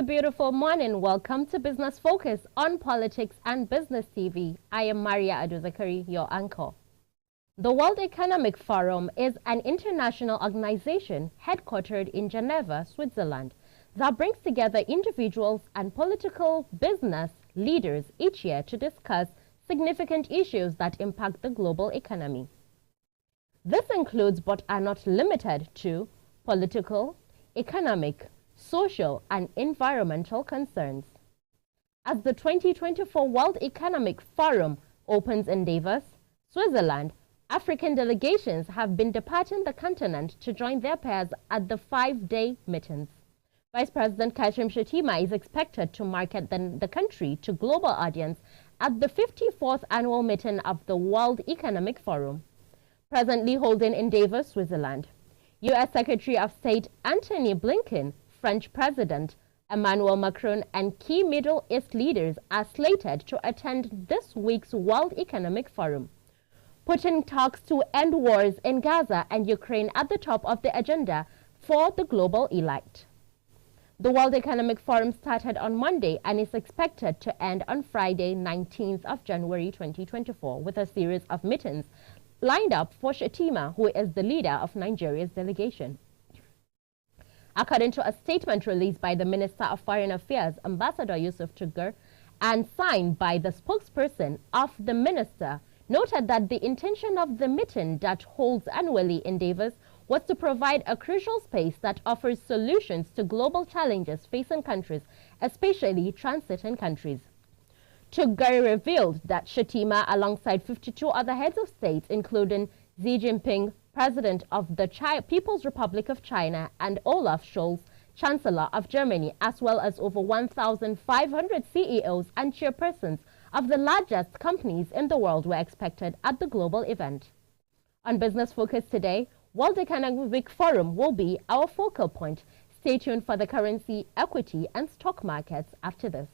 a beautiful morning. Welcome to Business Focus on Politics and Business TV. I am Maria Aduzakari, your anchor. The World Economic Forum is an international organization headquartered in Geneva, Switzerland, that brings together individuals and political business leaders each year to discuss significant issues that impact the global economy. This includes, but are not limited to, political, economic, social, and environmental concerns. As the 2024 World Economic Forum opens in Davos, Switzerland, African delegations have been departing the continent to join their peers at the 5-day meetings. Vice President Kashim Shettima is expected to market the country to global audience at the 54th annual meeting of the World Economic Forum, presently holding in Davos, Switzerland. U.S. Secretary of State Antony Blinken, French President Emmanuel Macron, and key Middle East leaders are slated to attend this week's World Economic Forum, putting talks to end wars in Gaza and Ukraine at the top of the agenda for the global elite. The World Economic Forum started on Monday and is expected to end on Friday, 19th of January 2024, with a series of meetings lined up for Shettima, who is the leader of Nigeria's delegation. According to a statement released by the Minister of Foreign Affairs, Ambassador Yusuf Tugur, and signed by the spokesperson of the minister, noted that the intention of the meeting that holds annually in Davos was to provide a crucial space that offers solutions to global challenges facing countries, especially transiting countries. Tugur revealed that Shettima, alongside 52 other heads of state, including Xi Jinping, President of the People's Republic of China, and Olaf Scholz, Chancellor of Germany, as well as over 1,500 CEOs and chairpersons of the largest companies in the world, were expected at the global event. On Business Focus today, World Economic Forum will be our focal point. Stay tuned for the currency, equity, and stock markets after this.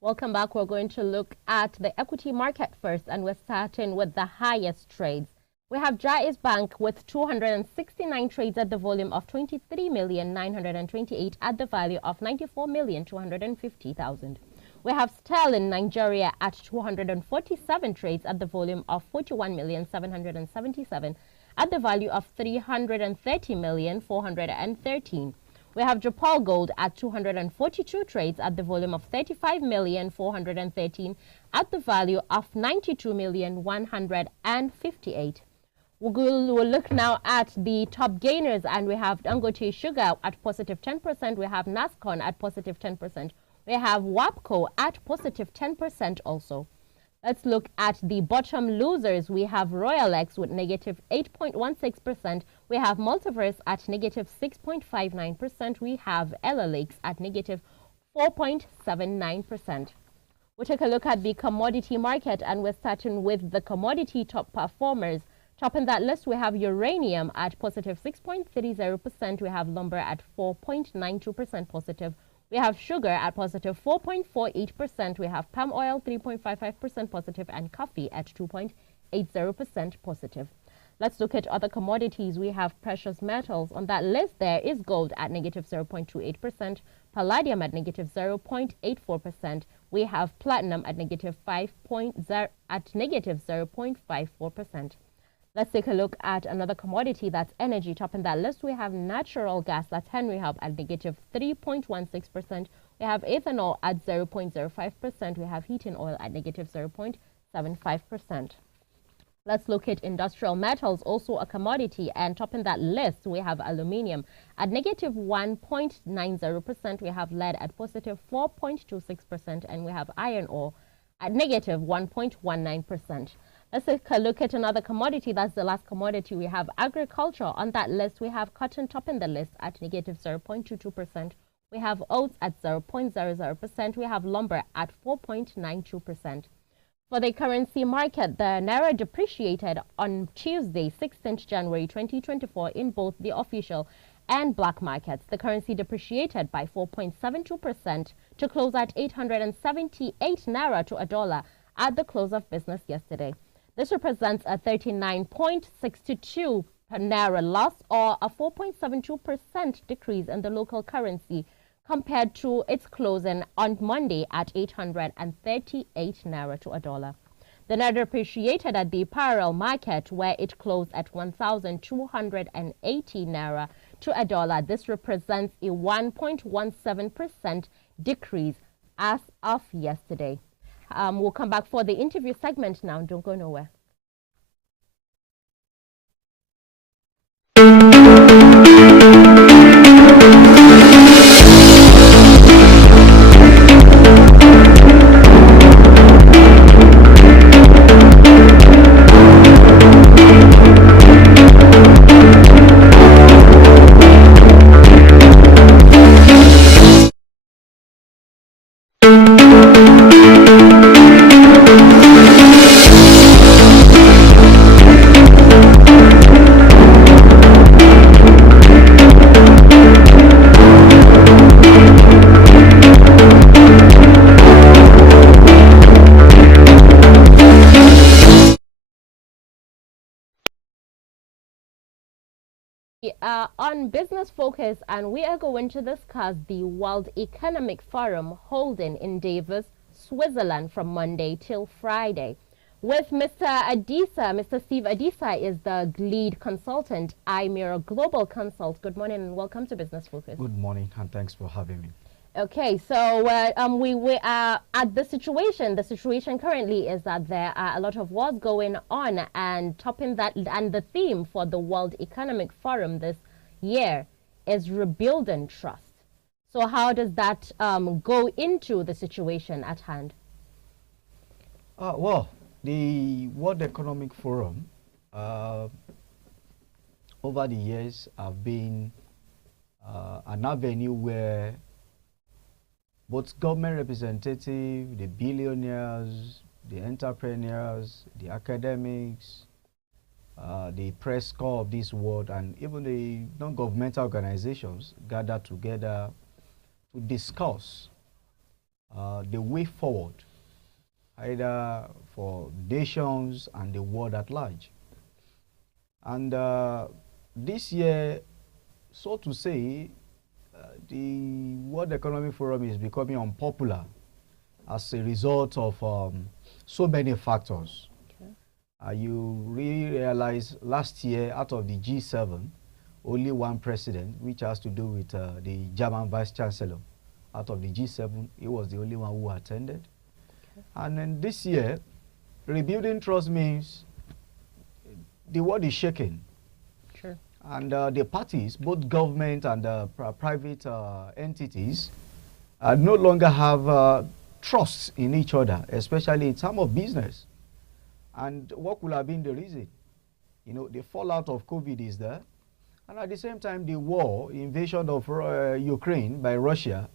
Welcome back. We're going to look at the equity market first, and we're starting with the highest trades. We have Jaiz Bank with 269 trades at the volume of 23,928 at the value of 94,250,000. We have Sterling Nigeria at 247 trades at the volume of 41,777 at the value of 330,413. We have Japan Gold at 242 trades at the volume of 35,413 at the value of 92,158. We'll look now at the top gainers, and we have Dangote Sugar at positive 10%. We have Nascon at positive 10%. We have WAPCO at positive 10% also. Let's look at the bottom losers. We have Royalex with negative 8.16%. We have Multiverse at negative 6.59%. We have Ellalix at negative 4.79%. We'll take a look at the commodity market, and we're starting with the commodity top performers. Topping that list, we have uranium at positive 6.30%. We have lumber at 4.92% positive. We have sugar at positive 4.48%. We have palm oil 3.55% positive, and coffee at 2.80% positive. Let's look at other commodities. We have precious metals. On that list, there is gold at negative 0.28%, palladium at negative 0.84%. We have platinum at negative 0.54%. Let's take a look at another commodity, that's energy. Topping that list, we have natural gas, that's Henry Hub, at negative 3.16%. We have ethanol at 0.05%. We have heating oil at negative 0.75%. Let's look at industrial metals, also a commodity, and topping that list, we have aluminium at negative 1.90%, we have lead at positive 4.26%, and we have iron ore at negative 1.19%. Let's take a look at another commodity. That's the last commodity. We have agriculture. On that list, we have cotton topping the list at negative 0.22%. We have oats at 0.00%. We have lumber at 4.92%. For the currency market, the Naira depreciated on Tuesday, 16th January 2024 in both the official and black markets. The currency depreciated by 4.72% to close at 878 Naira to a dollar at the close of business yesterday. This represents a 39.62 Naira loss, or a 4.72% decrease in the local currency compared to its closing on Monday at 838 Naira to a dollar. The Naira depreciated at the parallel market, where it closed at 1,280 Naira to a dollar. This represents a 1.17% decrease as of yesterday. We'll come back for the interview segment now. Don't go nowhere. On Business Focus, and we are going to discuss the World Economic Forum holding in Davos, Switzerland from Monday till Friday. With Mr. Adisa, Mr. Steve Adisa is the lead consultant. I'm your global consult. Good morning and welcome to Business Focus. Good morning and thanks for having me. Okay, so we are at the situation. The situation currently is that there are a lot of wars going on, and topping that, and the theme for the World Economic Forum this year is rebuilding trust. So how does that go into the situation at hand? Well, the World Economic Forum over the years have been an avenue where both government representatives, the billionaires, the entrepreneurs, the academics, the press corps of this world, and even the non-governmental organizations gather together to discuss the way forward, either for nations and the world at large. And this year, so to say, the World Economic Forum is becoming unpopular as a result of so many factors. Okay. You realize last year, out of the G7, only one president, which has to do with the German Vice Chancellor. Out of the G7, he was the only one who attended. Okay. And then this year, rebuilding trust means the world is shaking. Sure. And the parties, both government and private entities, no longer have trust in each other, especially in terms of business. And what could have been the reason? You know, the fallout of COVID is there. And at the same time, the war, invasion of Ukraine by Russia,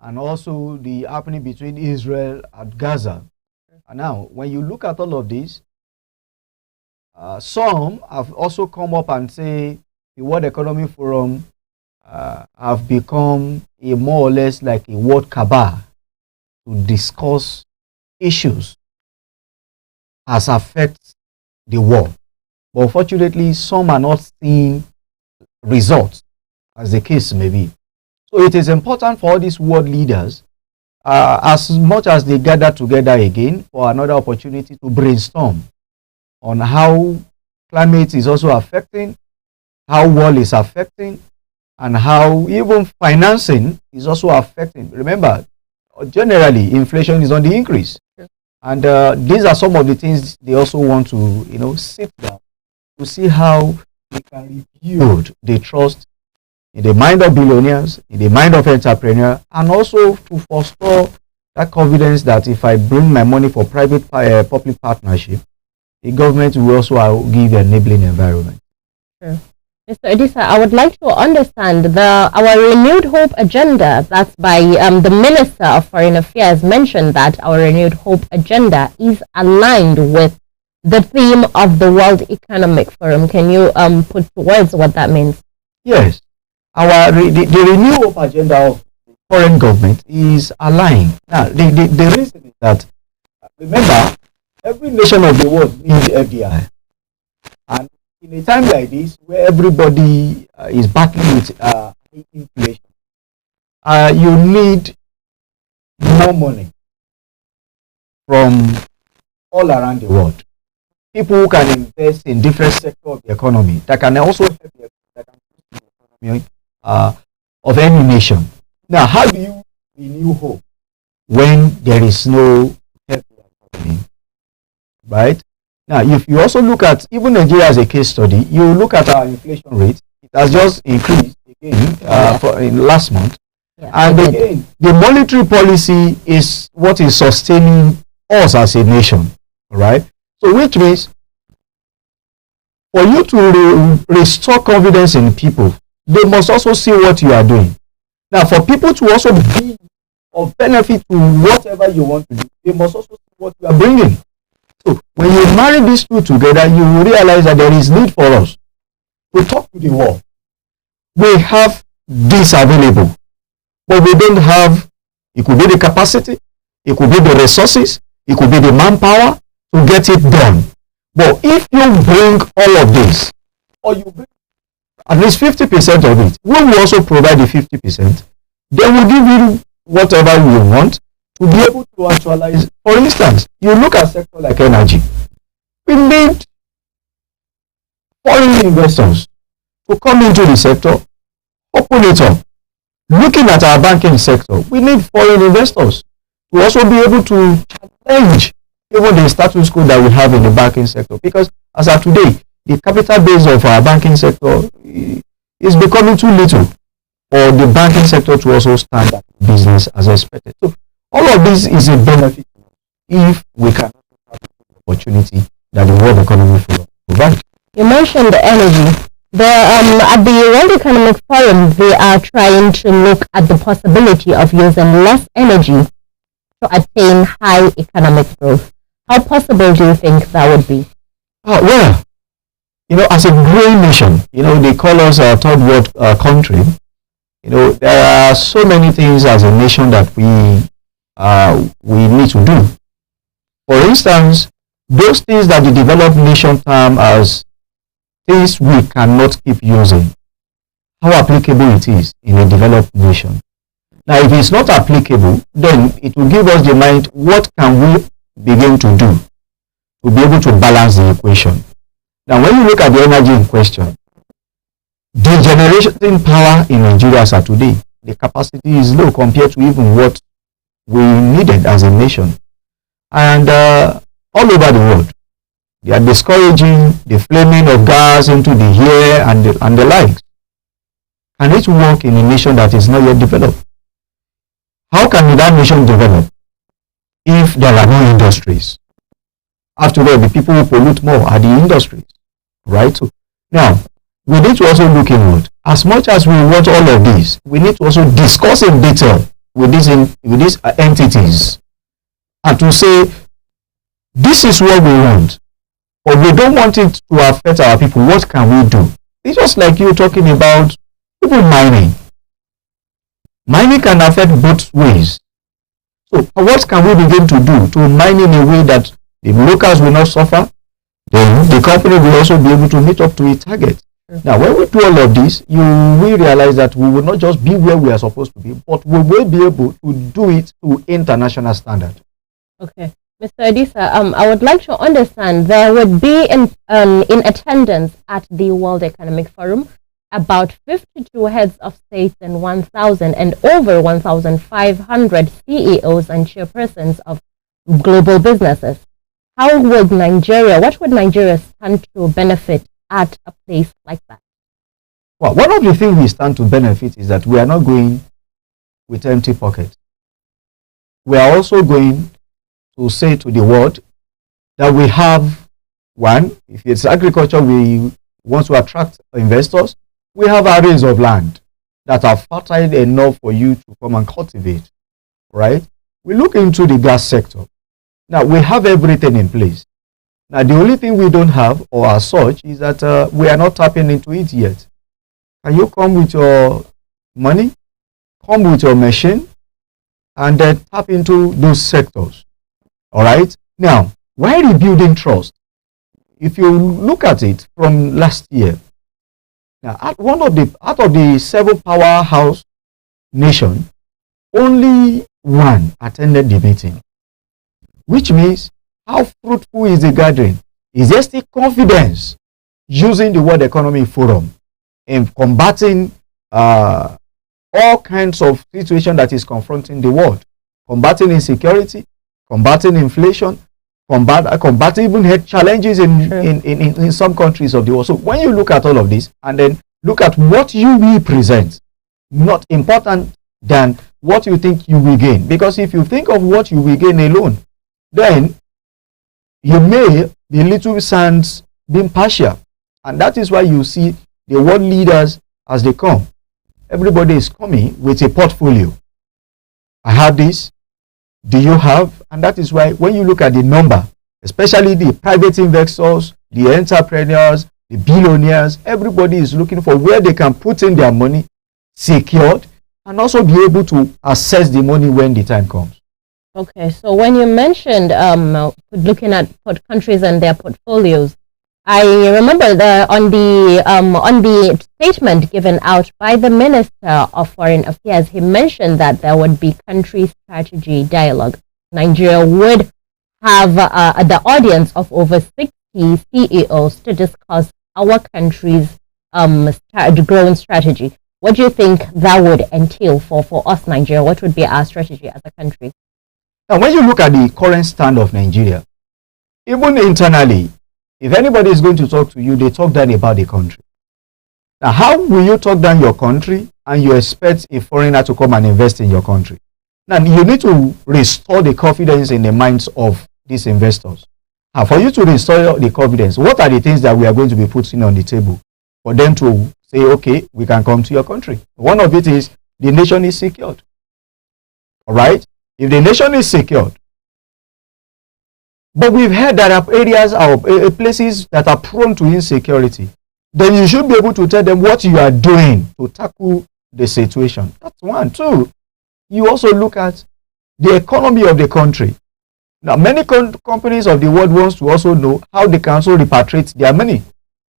and also the happening between Israel and Gaza. And now, when you look at all of this, some have also come up and say the World Economic Forum have become a more or less like a world cabal to discuss issues as affect the world. But unfortunately, some are not seeing results, as the case may be. So it is important for all these world leaders, as much as they gather together again, for another opportunity to brainstorm on how climate is also affecting, how world is affecting, and how even financing is also affecting. Remember, generally, inflation is on the increase. And these are some of the things they also want to, sit down to see how they can rebuild the trust in the mind of billionaires, in the mind of entrepreneurs, and also to foster that confidence that if I bring my money for private public partnership, the government will also give an enabling environment. Sure. Mr. Edisa, I would like to understand our renewed hope agenda. That's by the Minister of Foreign Affairs mentioned that our renewed hope agenda is aligned with the theme of the World Economic Forum. Can you put to words what that means? Yes. The renewed hope agenda of foreign government is aligned. Now, the reason is that, remember, every nation of the world needs FDI. And in a time like this, where everybody is battling with inflation, you need more money from all around the world. People who can invest in different sectors of the economy that can also help the economy of any nation. Now, how do you renew hope when there is no help happening? Right? Now, if you also look at even Nigeria as a case study, you look at our inflation rate. It has just increased again in last month. Yeah, and again, the monetary policy is what is sustaining us as a nation. Right? So, which means for you to restore confidence in people, they must also see what you are doing. Now, for people to also be of benefit to whatever you want to do, they must also see what you are bringing. So, when you marry these two together, you will realize that there is need for us to talk to the world. We have this available, but we don't have, it could be the capacity, it could be the resources, it could be the manpower to get it done. But if you bring all of this, or you bring at least 50% of it, we will also provide the 50%. They will give you whatever you want to be able to actualize. For instance, you look at sector like energy. We need foreign investors to come into the sector, open it up. Looking at our banking sector, we need foreign investors to also be able to challenge even the status quo that we have in the banking sector. Because as of today, the capital base of our banking sector is becoming too little for the banking sector to also stand up business as expected. So all of this is a benefit if we can have the opportunity that the World Economic Forum provides. You mentioned the energy. At the World Economic Forum, they are trying to look at the possibility of using less energy to attain high economic growth. How possible do you think that would be? Well, as a growing nation, they call us a third world country. There are so many things as a nation that we need to do. For instance, those things that the developed nation term as things we cannot keep using, how applicable it is in a developed nation. Now, if it's not applicable, then it will give us the mind, what can we begin to do to be able to balance the equation? Now, when you look at the energy in question, the generation power in Nigeria as of today, the capacity is low compared to even what we needed as a nation. And all over the world, they are discouraging the flaming of gas into the air and the likes. Can it work in a nation that is not yet developed? How can that nation develop if there are no industries? After all, the people who pollute more are the industries, right? So now, we need to also look inward. As much as we want all of this, we need to also discuss in detail with these entities and to say, this is what we want, but we don't want it to affect our people. What can we do? It's just like you talking about people mining. Mining can affect both ways. So what can we begin to do to mine in a way that the locals will not suffer, then the company will also be able to meet up to its target. Now, when we do all of this, you will realize that we will not just be where we are supposed to be, but we will be able to do it to international standard. Okay. Mr. Edisa, I would like to understand, there would be in attendance at the World Economic Forum about 52 heads of states and 1,000 and over 1,500 CEOs and chairpersons of global businesses. What would Nigeria stand to benefit at a place like that? Well, one of the things we stand to benefit is that we are not going with empty pockets. We are also going to say to the world that we have, one, if it's agriculture, we want to attract investors, we have areas of land that are fertile enough for you to come and cultivate, right? We look into the gas sector. Now, we have everything in place. Now, the only thing we don't have, or as such, is that we are not tapping into it yet. Can you come with your money, come with your machine, and then tap into those sectors? All right? Now, why rebuilding trust? If you look at it from last year, now out of the 7 powerhouse nations, only 1 attended the meeting, which means how fruitful is the gathering? Is there still confidence using the World Economic Forum in combating all kinds of situations that is confronting the world, combating insecurity, combating inflation, combating even health challenges in some countries of the world? So when you look at all of this and then look at what you will present, not important than what you think you will gain. Because if you think of what you will gain alone, then you may be little sands being partial. And that is why you see the world leaders as they come. Everybody is coming with a portfolio. I have this. Do you have? And that is why when you look at the number, especially the private investors, the entrepreneurs, the billionaires, everybody is looking for where they can put in their money secured and also be able to access the money when the time comes. Okay, so when you mentioned looking at countries and their portfolios, I remember on the statement given out by the Minister of Foreign Affairs, he mentioned that there would be country strategy dialogue. Nigeria would have the audience of over 60 CEOs to discuss our country's growing strategy. What do you think that would entail for us, Nigeria? What would be our strategy as a country? Now, when you look at the current stand of Nigeria, even internally, if anybody is going to talk to you, they talk down about the country. Now, how will you talk down your country and you expect a foreigner to come and invest in your country? Now, you need to restore the confidence in the minds of these investors. Now, for you to restore the confidence, what are the things that we are going to be putting on the table for them to say, okay, we can come to your country? One of it is the nation is secured. All right? If the nation is secured, but we've heard that there are areas or places that are prone to insecurity, then you should be able to tell them what you are doing to tackle the situation. That's one. Two, you also look at the economy of the country. Now, many companies of the world wants to also know how they can also repatriate their money.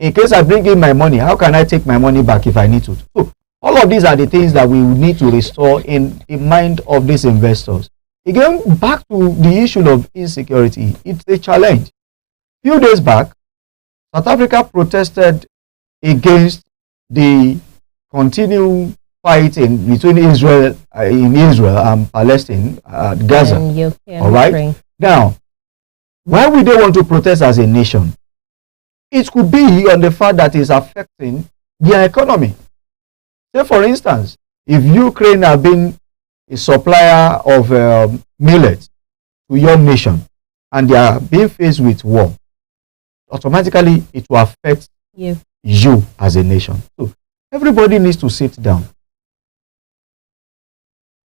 In case I bring in my money, how can I take my money back if I need to? So, all of these are the things that we need to restore in the mind of these investors. Again, back to the issue of insecurity, it's a challenge. A few days back, South Africa protested against the continued fighting between Israel and Palestine, Gaza. All right. Ukraine. Now, why would they want to protest as a nation? It could be on the fact that it's affecting their economy. Say, for instance, if Ukraine have been a supplier of millet to your nation and they are being faced with war, automatically it will affect you as a nation. So everybody needs to sit down.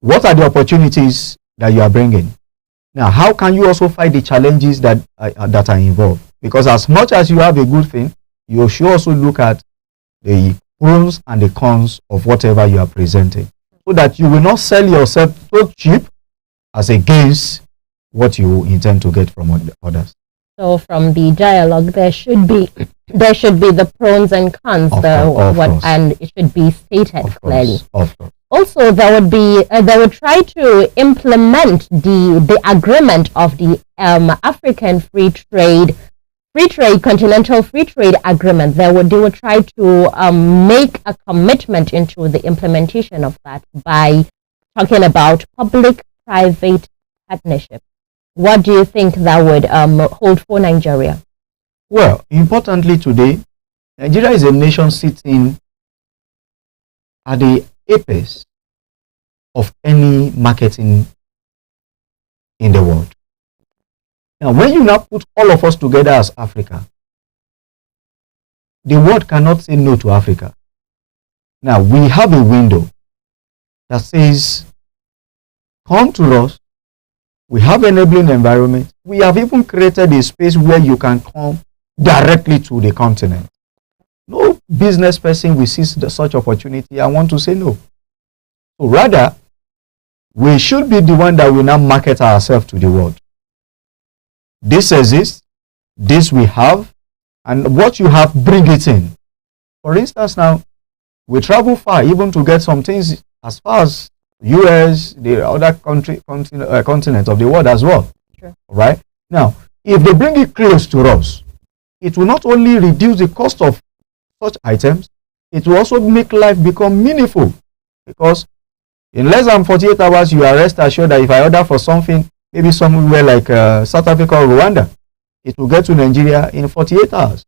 What are the opportunities that you are bringing? Now, how can you also fight the challenges that are involved? Because as much as you have a good thing, you should also look at the pros and the cons of whatever you are presenting, so that you will not sell yourself so cheap as against what you intend to get from others. So from the dialogue, there should be the pros and cons, and it should be stated clearly. Of course. Also, they would try to implement the agreement of the African Continental Free Trade Agreement. They would try to make a commitment into the implementation of that by talking about public-private partnership. What do you think that would hold for Nigeria? Well, importantly today, Nigeria is a nation sitting at the apex of any marketing in the world. Now, when you now put all of us together as Africa, the world cannot say no to Africa. Now, we have a window that says, come to us. We have enabling environment. We have even created a space where you can come directly to the continent. No business person will see such opportunity and want to say no. So rather, we should be the one that will now market ourselves to the world. This exists, this we have, and what you have, bring it in. For instance, now, we travel far even to get some things as far as US, the other continents of the world as well. Sure. Right? Now, if they bring it close to us, it will not only reduce the cost of such items, it will also make life become meaningful. Because in less than 48 hours, you are rest assured that if I order for something, maybe somewhere like South Africa or Rwanda, it will get to Nigeria in 48 hours.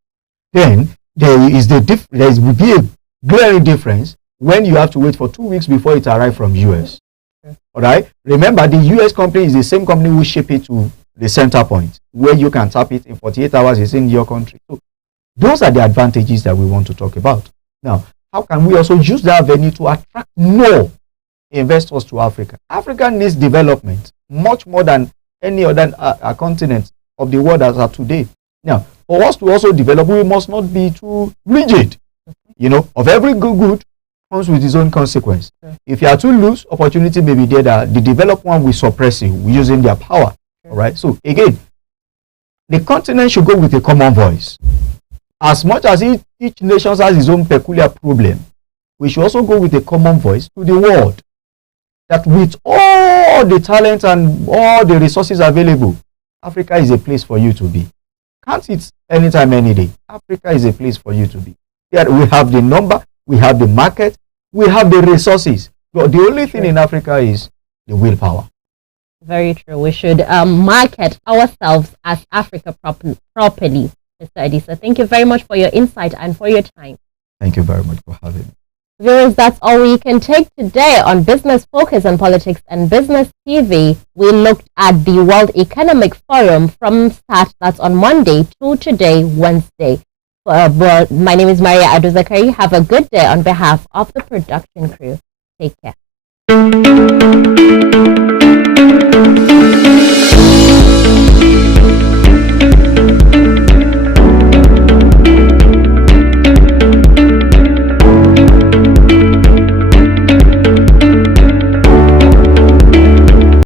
Then there will be a glaring difference when you have to wait for 2 weeks before it arrives from US. Okay. All right? Remember, the US company is the same company who ship it to the center point, where you can tap it in 48 hours. It's in your country. So those are the advantages that we want to talk about. Now, how can we also use that avenue to attract more investors to Africa? Africa needs development much more than any other continent of the world as of today. Now, for us to also develop, we must not be too rigid. You know, of every good comes with its own consequence. Okay. If you are too loose, opportunity may be there that the developed one will suppress you using their power. Okay. All right. So again, the continent should go with a common voice. As much as each nation has its own peculiar problem, we should also go with a common voice to the world. That with all the talent and all the resources available, Africa is a place for you to be. Can't it anytime, any day? Africa is a place for you to be. Yeah, we have the number, we have the market, we have the resources. But the only thing in Africa is the willpower. Very true. We should market ourselves as Africa properly, Mr. Adisa. Thank you very much for your insight and for your time. Thank you very much for having me. Viewers, that's all we can take today on Business Focus on Politics and Business TV. We looked at the World Economic Forum from start, that's on Monday, to today, Wednesday. My name is Maria Aduzakari. Have a good day on behalf of the production crew. Take care.